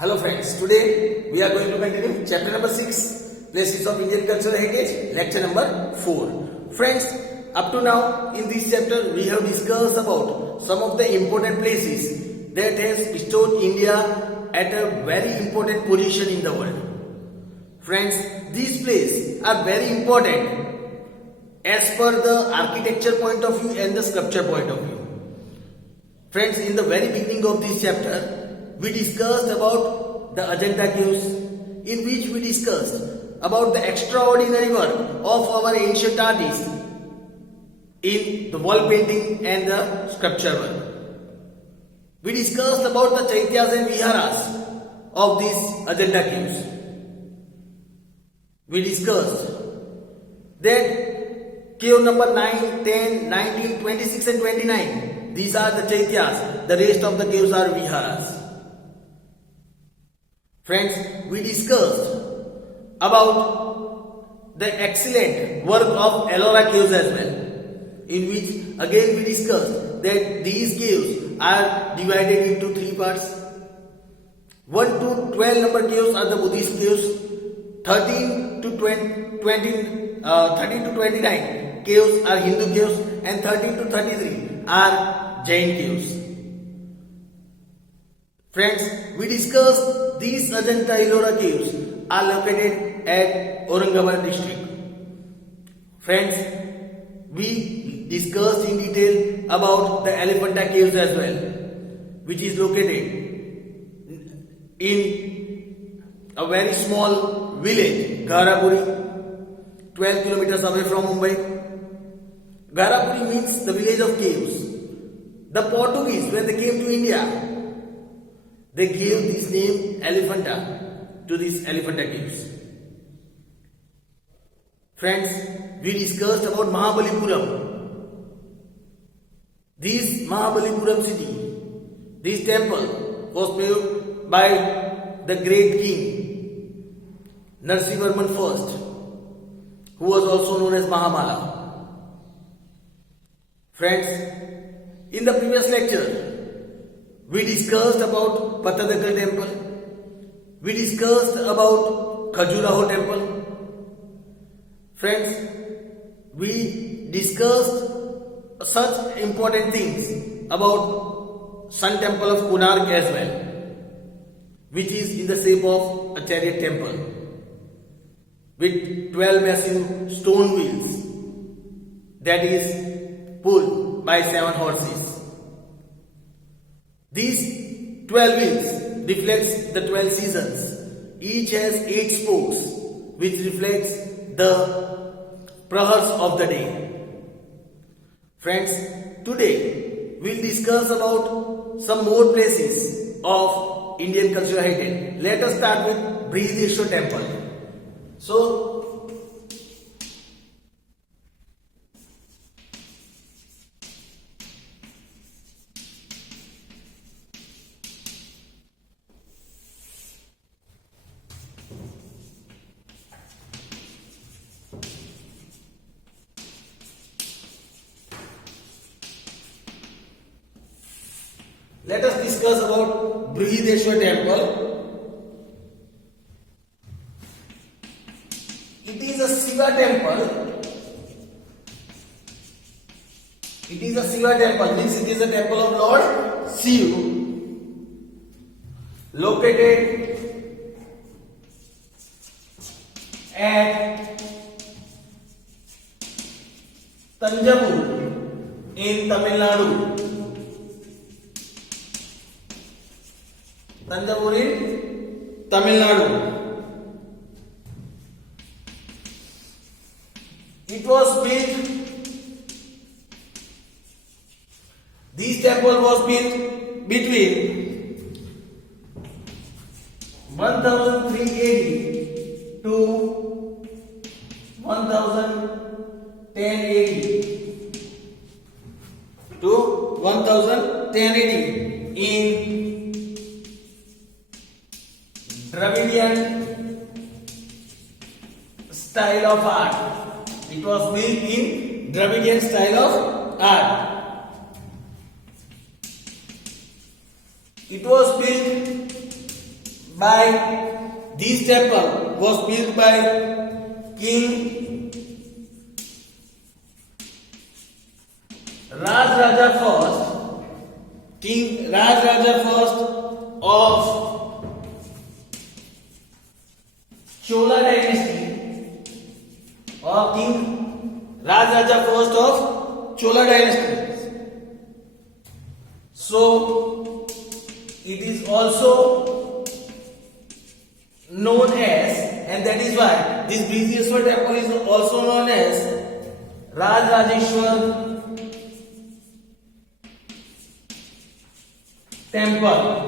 Hello friends, today we are going to continue chapter number 6, Places of Indian Cultural Heritage, lecture number 4. Friends, up to now in this chapter we have discussed about some of the important places that has bestowed India at a very important position in the world. Friends, these places are very important as per the architecture point of view and the sculpture point of view. Friends, in the very beginning of this chapter, we discussed about the Ajanta caves, in which we discussed about the extraordinary work of our ancient artists in the wall painting and the sculpture work. We discussed about the chaityas and viharas of these Ajanta caves. We discussed that cave number 9, 10, 19, 26 and 29, these are the chaityas, the rest of the caves are viharas. Friends, we discussed about the excellent work of Ellora caves as well, in which again we discussed that these caves are divided into 3 parts. 1 to 12 number caves are the Buddhist caves, 13 to 29 caves are Hindu caves, and 13 to 33 are Jain caves. Friends, we discussed these Ajanta Ellora caves are located at Aurangabad district. Friends, we discussed in detail about the Elephanta caves as well, which is located in a very small village, Garapuri, 12 kilometers away from Mumbai. Garapuri means the village of caves. The Portuguese, when they came to India, they gave this name Elephanta to these Elephanta caves. Friends, we discussed about Mahabalipuram. This Mahabalipuram city, this temple was built by the great king Narasimhavarman I, who was also known as Mahamala. Friends, in the previous lecture, we discussed about Patadakal temple. We discussed about Khajuraho temple. Friends, we discussed such important things about Sun temple of Konark as well, which is in the shape of a chariot temple with 12 massive stone wheels that is pulled by 7 horses. These 12 wheels reflects the 12 seasons. Each has 8 spokes, which reflects the prahars of the day. Friends, today we'll discuss about some more places of Indian cultural heritage. Let us start with Brihadeshwar temple. So, let us discuss about Brihadeshwar temple. It is a Shiva temple. It is a Shiva temple, means it is a temple of Lord Shiva, located at Tanjavur in Tamil Nadu. Tanjavur in Tamil Nadu. It was built, this temple was built between 1003 AD to 1010 AD to 1010 AD in Dravidian style of art. It was built in Dravidian style of art. It was built by this temple was built by King Rajaraja first, King Rajaraja first of Chola dynasty, or King Rajaraja first of Chola dynasty. So it is also known as, and that is why this Brijeshwar temple is also known as Rajarajeshwar temple.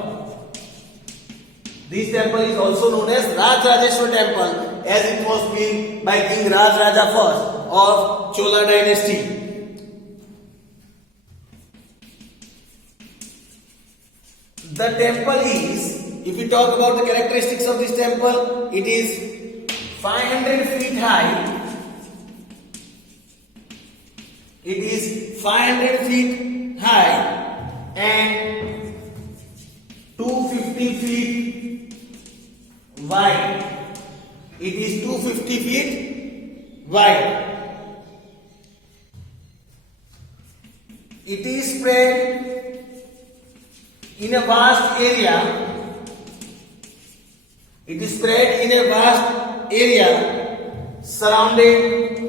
This temple is also known as Rajarajeshwar temple, as it was built by King Rajaraja first of Chola dynasty. The temple is, if we talk about the characteristics of this temple, it is 500 feet high. It is 500 feet high and 250 feet wide. It is 250 feet wide. It is spread in a vast area. It is spread in a vast area surrounded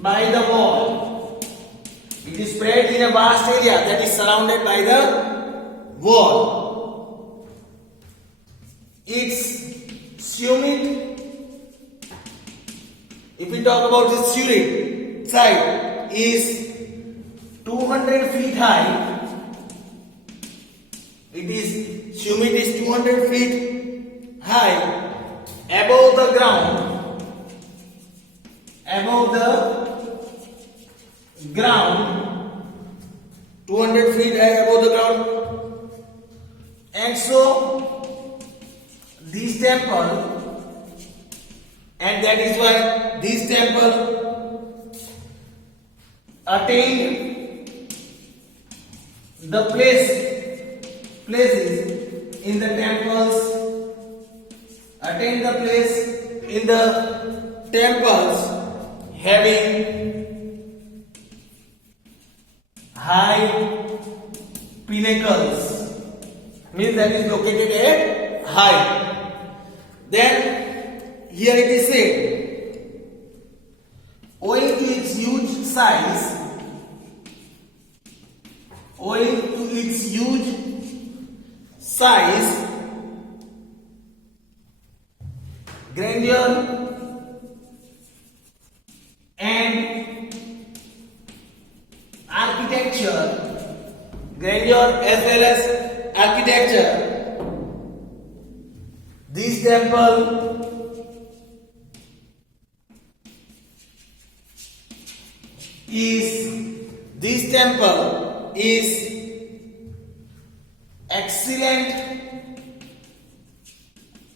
by the wall. It is spread in a vast area that is surrounded by the wall. Its summit, if we talk about the summit side, is 200 feet high. It is summit is 200 feet high above the ground. Above the ground, 200 feet high above the ground. And so this temple, and that is why this temple attained the places in the temples, attain the place in the temples having high pinnacles, means that is located at high. Then here it is said, owing to its huge size, grandeur and architecture, grandeur as well as architecture, this temple is excellent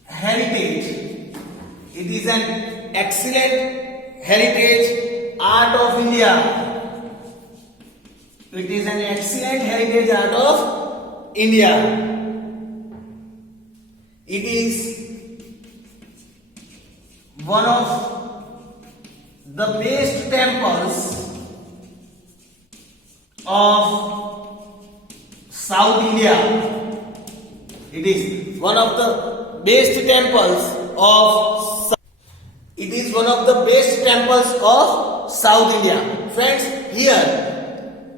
heritage. It is an excellent heritage art of India. It is an excellent heritage art of India. It is one of the best temples of South India. It is one of the best temples of South India. Friends, here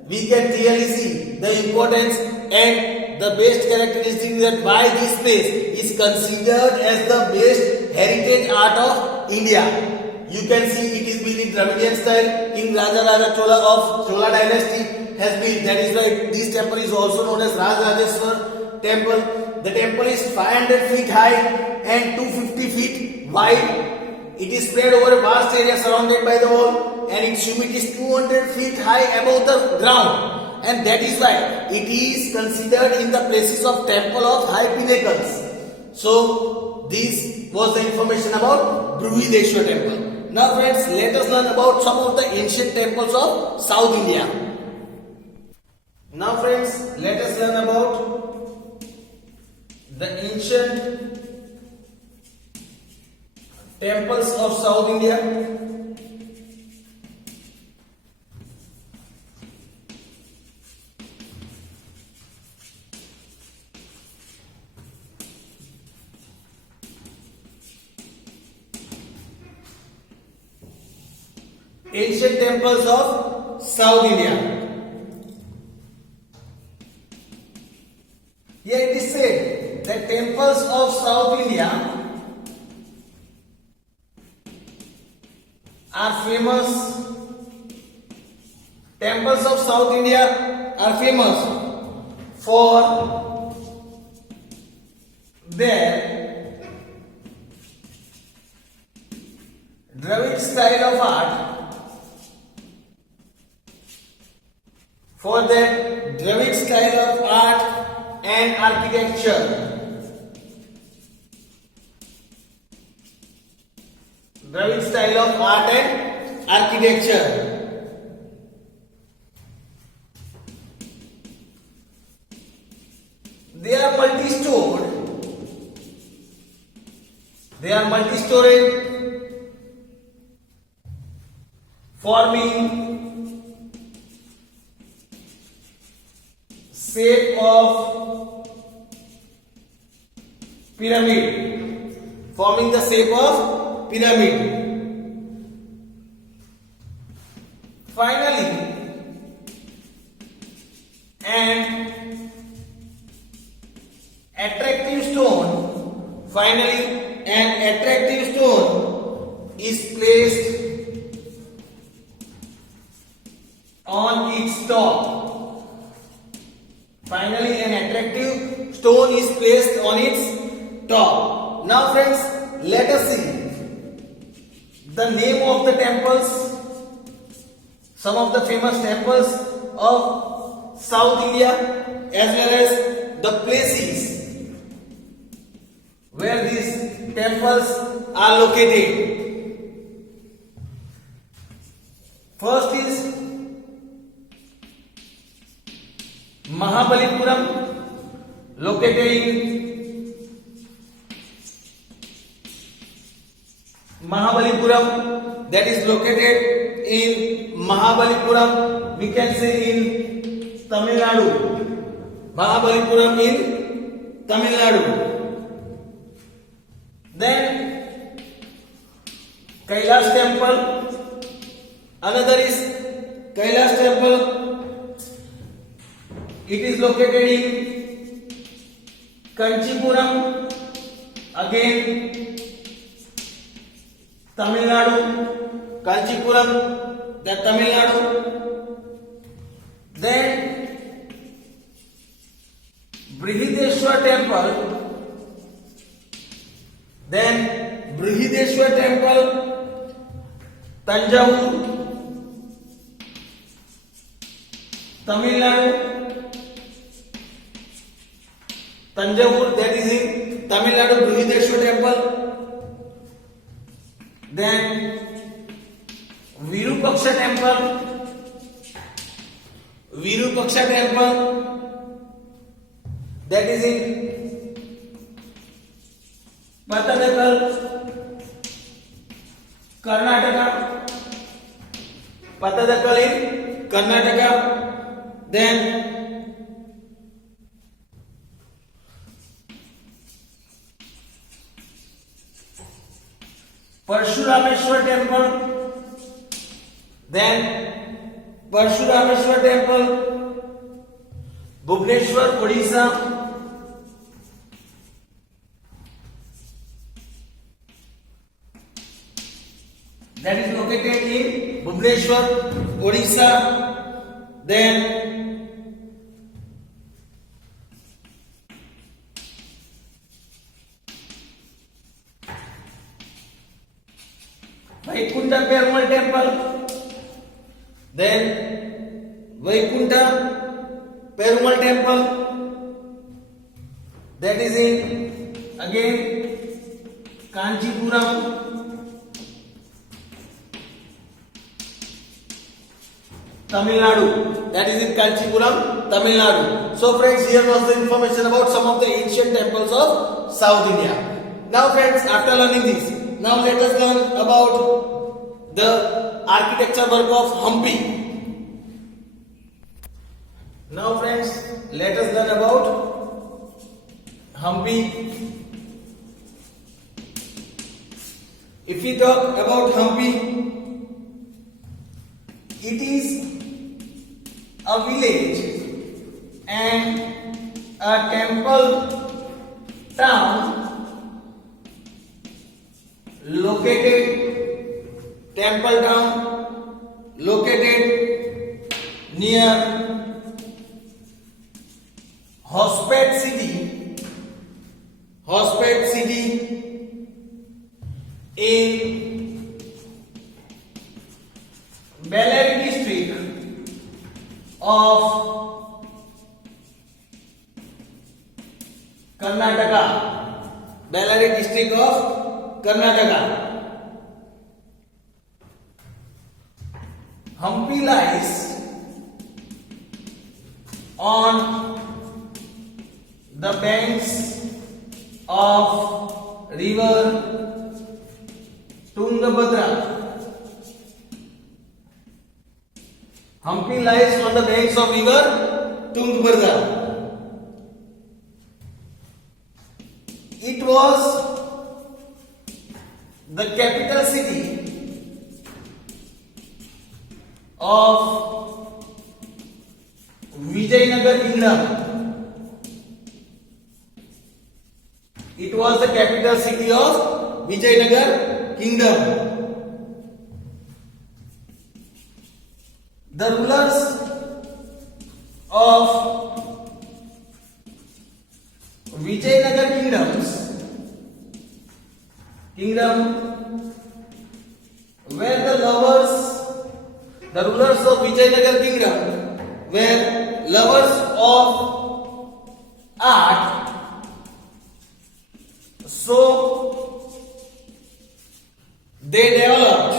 we can clearly see the importance and the best characteristic that why this place is considered as the best heritage art of India. You can see it is built in Dravidian style. King Rajaraja Chola of Chola dynasty has built. That is why this temple is also known as Rajarajeshwar temple. The temple is 500 feet high and 250 feet wide. It is spread over a vast area surrounded by the wall, and its summit is 200 feet high above the ground. And that is why it is considered in the places of temple of high pinnacles. So this was the information about Brihadeshwar temple. Now friends, let us learn about some of the ancient temples of South India. Now friends, let us learn about the ancient temples of South India. Ancient temples of South India. Here it is said that temples of South India are famous. Temples of South India are famous for their Dravid style of art. For their Dravid style of art and architecture. Dravid style of art and architecture. They are multi-stored. They are multi-storied, forming shape of pyramid, forming the shape of pyramid. Finally, an attractive stone. Finally, an attractive stone is placed on its top. Finally, an attractive stone is placed on its top. Now friends, let us see the name of the temples, some of the famous temples of South India, as well as the places where these temples are located. First is Mahabalipuram, located in Mahabalipuram, that is located in Mahabalipuram, we can say in Tamil Nadu. Mahabalipuram in Tamil Nadu. Then Kailash temple, another is Kailash temple. It is located in Kanchipuram, again Tamil Nadu. Kanchipuram, that Tamil Nadu. Then Brihadeshwar temple. Then Brihadeshwar temple, Tanjavur, Tamil Nadu. Tanjavur, that is in Tamil Nadu, Brihadeshwar temple. Then Virupaksha temple. Virupaksha temple, that is in Patadakal, Karnataka. Patadakal in Karnataka. Then Parshurameshwar temple. Then Parshurameshwar temple, Bhubaneswar, Odisha. That is located in Bhubaneswar, Odisha. Then Vaikunta Perumal temple. Then Vaikunta Perumal temple, that is in again Kanchipuram, Tamil Nadu. That is in Kanchipuram, Tamil Nadu. So friends, here was the information about some of the ancient temples of South India. Now friends, after learning this, now let us learn about the architecture work of Hampi. Now friends, let us learn about Hampi. If we talk about Hampi, it is a village and a temple town located near Hospet city in Bellary district of Karnataka. Bellary district of Karnataka. Hampi lies on the banks of river Tungabhadra. Hampi lies on the banks of river Tungabhadra. It was the capital city of Vijayanagar Kingdom. It was the capital city of Vijayanagar Kingdom. The rulers of Vijayanagar kingdom were the rulers of Vijayanagar kingdom were lovers of art. So they developed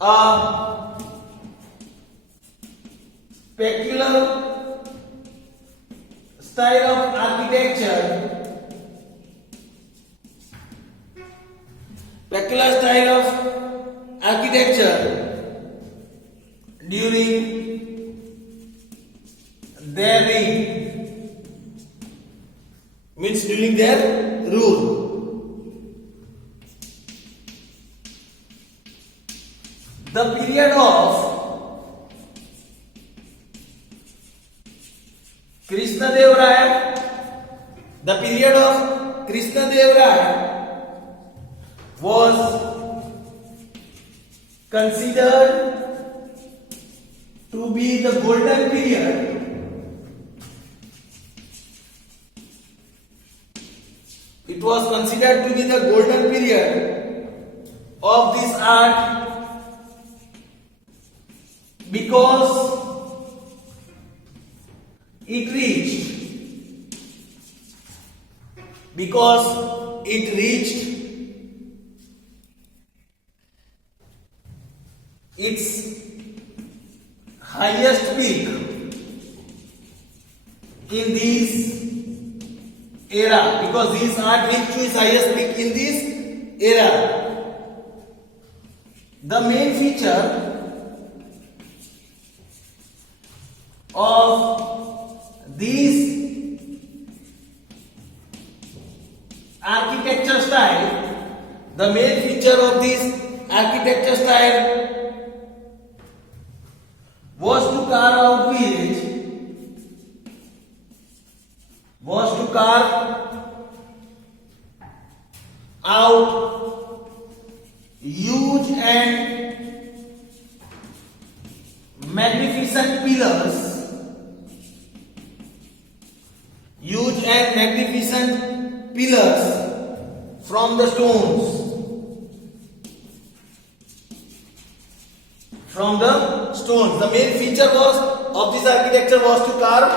a peculiar style of architecture during their reign, means during their rule. The period of Krishnadevaraya was considered to be the golden period of this art because it reached its highest peak in this era, because this art reached to its highest peak in this era. The main feature of this architecture style was to carve out huge and magnificent pillars from the stones. The main feature of this architecture was to carve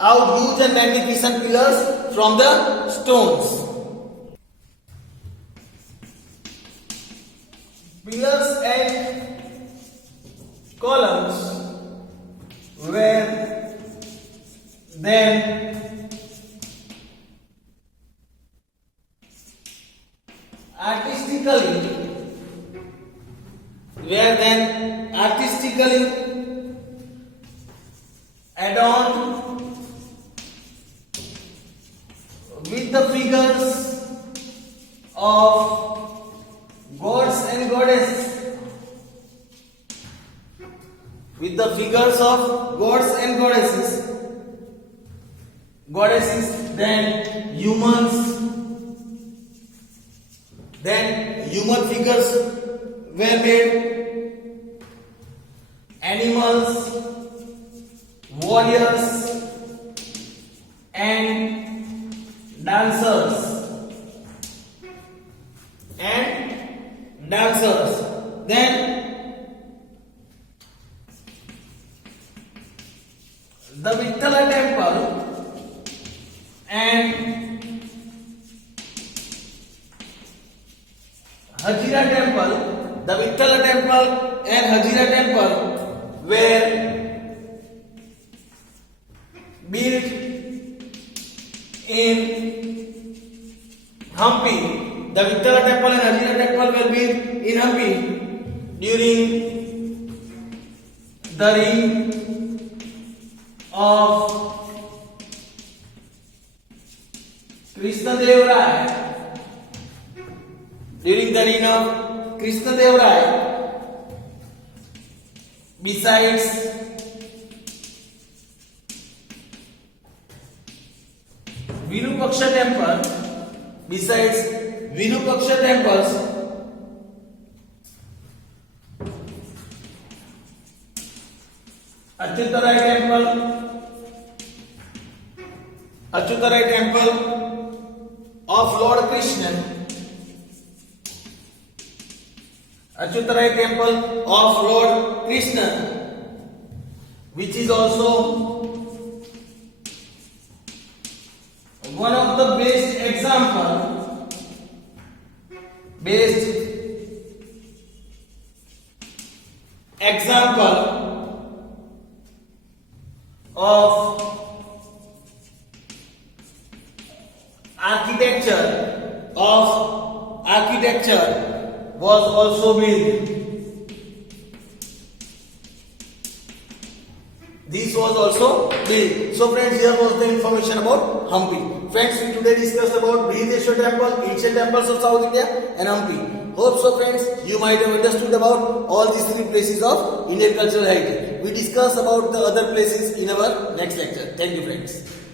out huge and magnificent pillars from the stones. Pillars and columns where then artistically adorned with the figures of gods and goddesses, with the figures of gods and goddesses, then human figures were made, animals, warriors, and dancers. Then the Vithala temple and Hajira temple, were built in Hampi. The Vithala temple and Hajira temple were built in Hampi during the reign of Krishnadevaraya. Besides Virupaksha temples, Achyutarai temple of Lord Krishna, which is also one of the best example of architecture was also built. This was also built. So friends, here was the information about Hampi. Friends, we today discussed about Brihadeshwar temple, ancient temples of South India, and Hampi. Hope so friends, you might have understood about all these three places of Indian cultural heritage. We discuss about the other places in our next lecture. Thank you friends.